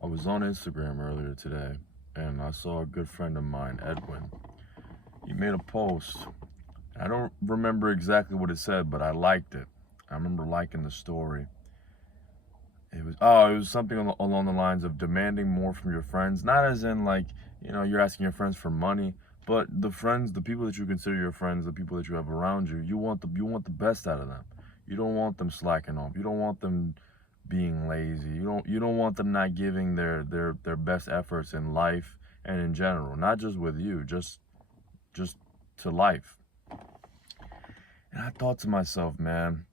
I was on Instagram earlier today and I saw a good friend of mine, Edwin. He made a post. I don't remember exactly what it said, but I liked it. I remember liking the story. It was something along the lines of demanding more from your friends, not as in like, you're asking your friends for money, but the people that you consider your friends, the people that you have around you, you want the best out of them. You don't want them slacking off. You don't want them being lazy. You don't want them not giving their best efforts in life and in general, not just with you, just to life. And I thought to myself, man,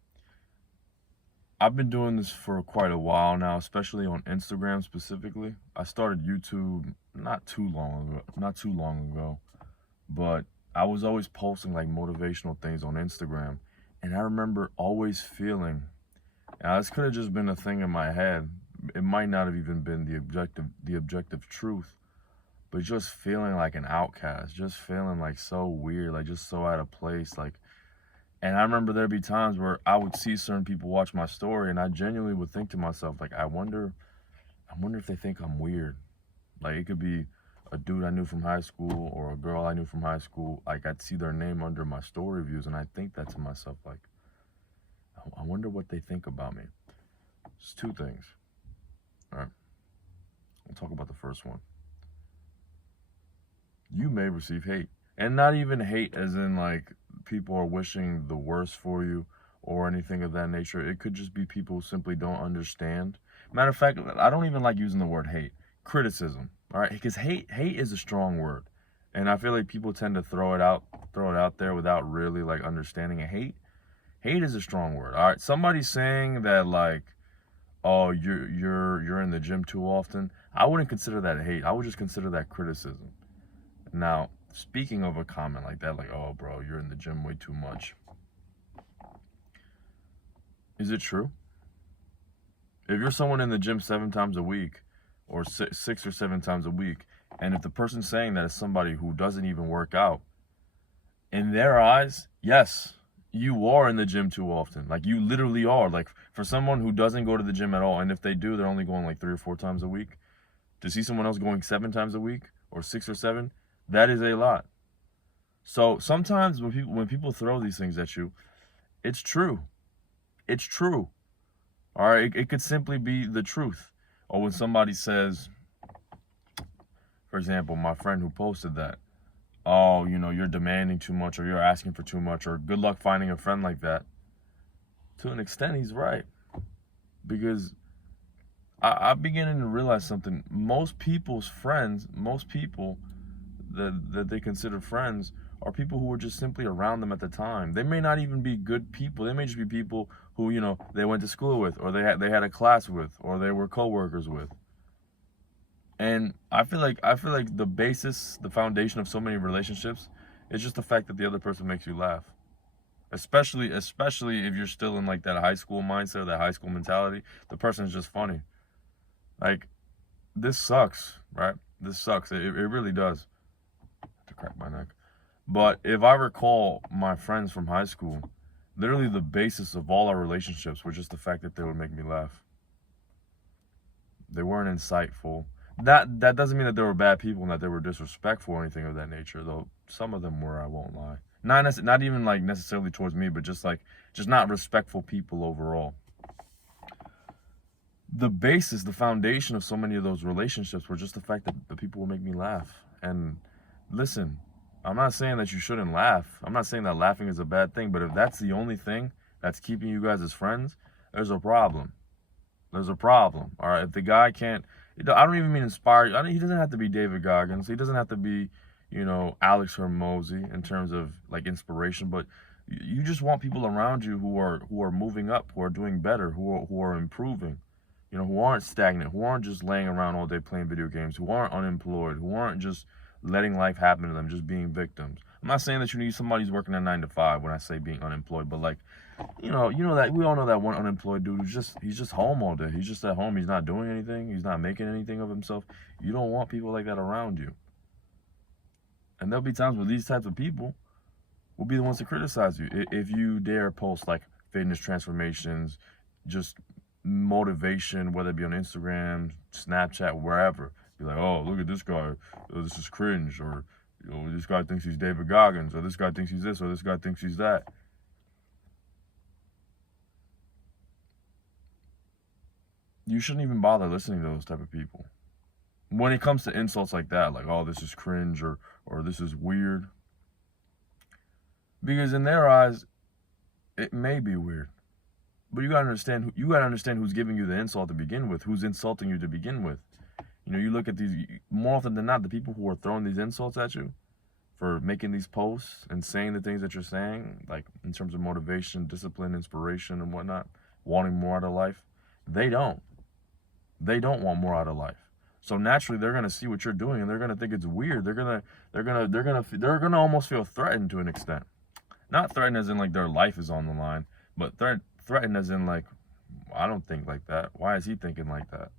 I've been doing this for quite a while now, especially on Instagram specifically. I started YouTube not too long ago, but I was always posting like motivational things on Instagram, and I remember always feeling, now this could have just been a thing in my head. It might not have even been the objective truth, but just feeling like an outcast, just feeling like so weird, like just so out of place, like. And I remember there'd be times where I would see certain people watch my story, and I genuinely would think to myself, like, I wonder if they think I'm weird. Like, it could be a dude I knew from high school or a girl I knew from high school. Like, I'd see their name under my story views, and I think that to myself, like, I wonder what they think about me. It's two things. All right, we'll talk about the first one. You may receive hate, and not even hate as in like people are wishing the worst for you or anything of that nature. It could just be people who simply don't understand. Matter of fact, I don't even like using the word hate. Criticism, all right? Because hate is a strong word, and I feel like people tend to throw it out there without really like understanding it. Hate is a strong word. All right, somebody saying that like, oh, you're in the gym too often. I wouldn't consider that hate. I would just consider that criticism. Now, speaking of a comment like that, like, oh, bro, you're in the gym way too much. Is it true? If you're someone in the gym 7 times a week or 6 or 7 times a week, and if the person saying that is somebody who doesn't even work out, in their eyes, yes, you are in the gym too often. Like, you literally are. Like, for someone who doesn't go to the gym at all, and if they do, they're only going like 3 or 4 times a week, to see someone else going 7 times a week or 6 or 7, that is a lot. So sometimes when people throw these things at you, it's true. It's true. All right. It could simply be the truth. Or when somebody says, for example, my friend who posted that, oh, you're demanding too much or you're asking for too much or good luck finding a friend like that. To an extent, he's right. Because I'm beginning to realize something. Most people's friends, most people that they consider friends are people who were just simply around them at the time. They may not even be good people. They may just be people who, they went to school with or they had a class with or they were coworkers with. And I feel like the basis, the foundation of so many relationships is just the fact that the other person makes you laugh. Especially if you're still in like that high school mindset, that high school mentality, the person is just funny. Like, this sucks, right? This sucks. It really does. To crack my neck. But if I recall my friends from high school, literally the basis of all our relationships were just the fact that they would make me laugh. They weren't insightful. That doesn't mean that they were bad people and that they were disrespectful or anything of that nature, though some of them were, I won't lie. Not even like necessarily towards me, but just not respectful people overall. The basis, the foundation of so many of those relationships were just the fact that the people would make me laugh. And listen, I'm not saying that you shouldn't laugh. I'm not saying that laughing is a bad thing, but if that's the only thing that's keeping you guys as friends, there's a problem. There's a problem. All right. If the guy can't, I don't even mean inspire. He doesn't have to be David Goggins. He doesn't have to be, Alex Hermosi in terms of like inspiration. But you just want people around you who are moving up, who are doing better, who are improving. Who aren't stagnant, who aren't just laying around all day playing video games, who aren't unemployed, who aren't just letting life happen to them, just being victims. I'm not saying that you need somebody who's working a 9 to 5 when I say being unemployed, but like, you know that we all know that one unemployed dude he's just home all day. He's just at home. He's not doing anything. He's not making anything of himself. You don't want people like that around you. And there'll be times where these types of people will be the ones to criticize you if you dare post like fitness transformations, just motivation, whether it be on Instagram, Snapchat, wherever. Be like, oh, look at this guy. Oh, this is cringe. Or, this guy thinks he's David Goggins. Or this guy thinks he's this. Or this guy thinks he's that. You shouldn't even bother listening to those type of people. When it comes to insults like that, like, oh, this is cringe, or this is weird. Because in their eyes, it may be weird. But you gotta understand who's giving you the insult to begin with, who's insulting you to begin with. You look at these, more often than not, the people who are throwing these insults at you for making these posts and saying the things that you're saying, like in terms of motivation, discipline, inspiration, and whatnot, wanting more out of life, they don't want more out of life. So naturally, they're gonna see what you're doing, and they're gonna think it's weird. They're gonna almost feel threatened to an extent. Not threatened as in like their life is on the line, but threatened as in like, I don't think like that. Why is he thinking like that?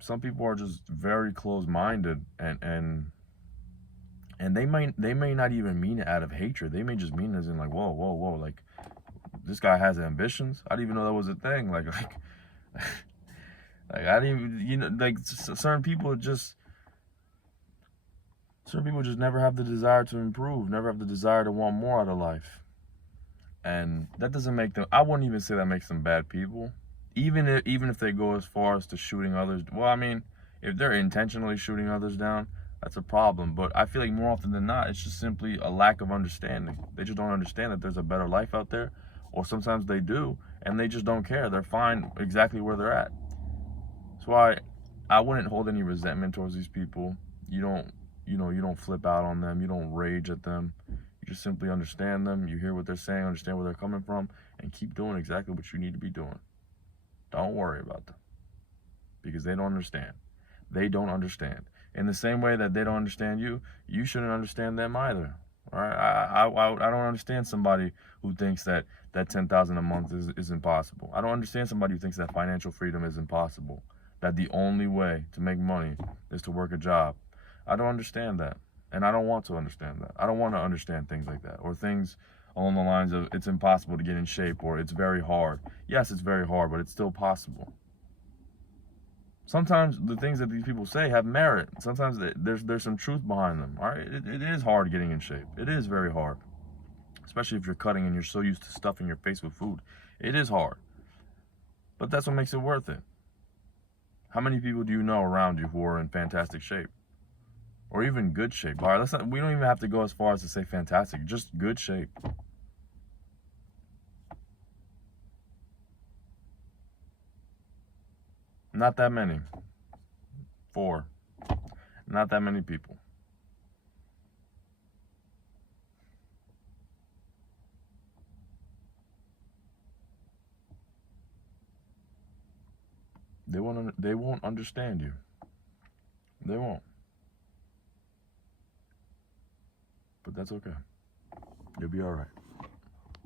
Some people are just very close-minded, and they may not even mean it out of hatred. They may just mean it as in like, whoa, whoa, whoa, like, this guy has ambitions. I didn't even know that was a thing. Like I didn't even, like, certain people just never have the desire to improve, never have the desire to want more out of life. And that doesn't make them, I wouldn't even say that makes them bad people. Even if they go as far as to shooting others, well, I mean, if they're intentionally shooting others down, that's a problem. But I feel like more often than not, it's just simply a lack of understanding. They just don't understand that there's a better life out there, or sometimes they do, and they just don't care. They're fine exactly where they're at. That's why I wouldn't hold any resentment towards these people. You don't flip out on them. You don't rage at them. You just simply understand them. You hear what they're saying, understand where they're coming from, and keep doing exactly what you need to be doing. Don't worry about them, because they don't understand. They don't understand. In the same way that they don't understand you, you shouldn't understand them either. All right? I don't understand somebody who thinks that $10,000 a month is impossible. I don't understand somebody who thinks that financial freedom is impossible, that the only way to make money is to work a job. I don't understand that, and I don't want to understand that. I don't want to understand things like that, or things along the lines of it's impossible to get in shape, or it's very hard. Yes, it's very hard, but it's still possible. Sometimes the things that these people say have merit. Sometimes there's some truth behind them. All right, it is hard getting in shape. It is very hard, especially if you're cutting and you're so used to stuffing your face with food. It is hard, but that's what makes it worth it. How many people do you know around you who are in fantastic shape, or even good shape? All right, we don't even have to go as far as to say fantastic, just good shape. Not that many. 4. Not that many people. They won't understand you. They won't. But that's okay. You'll be all right.